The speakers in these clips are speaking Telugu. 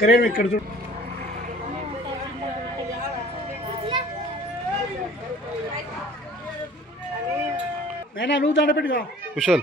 క్రేమ్ ఇక్కడ చూడు నైనా నువ్వు దండ పెట్టుకో. కుశల్.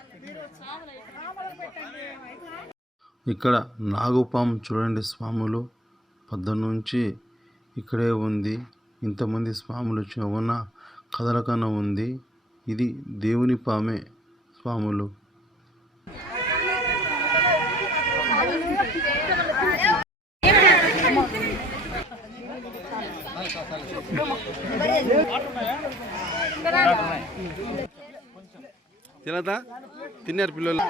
ఇక్కడ నాగుపాము చూడండి స్వాములు. పొద్దు నుంచి ఇక్కడే ఉంది. ఇంతమంది స్వాములు చెవున కదలకన ఉంది. ఇది దేవుని పామే స్వాములు. తినదా? తిన్నారు పిల్లలు.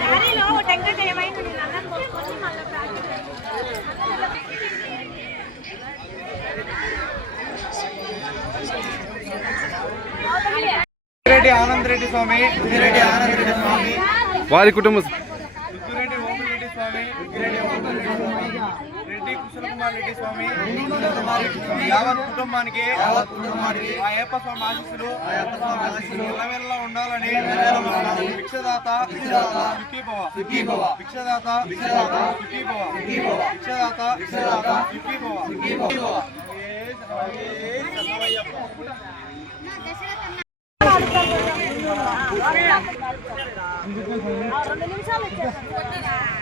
దారిలో టెంకాయ రెడ్డి ఆనంద్ రెడ్డి స్వామి రెడ్డి ఆనంద్ రెడ్డి స్వామి. వారి కుటుంబ రెడ్డి ఓమిరెడ్డి స్వామి ఓమిరెడ్డి స్వామి. రెడ్డి కుశల కుమార్ రెడ్డి స్వామి. యావత్ కుటుంబానికి యావత్ కుటుంబానికి ఆ అయ్యప్ప స్వామి ఆశీస్సులు ఎల్లవెల్లా ఉండాలని భిక్షదాత సుఖీభవ సుఖీభవ భిక్షదాత భిక్షదాత సుఖీభవ సుఖీభవ భిక్షదాత భిక్షదాత సుఖీభవ సుఖీభవ. రెండు నిమిషాలు వచ్చేస్తాను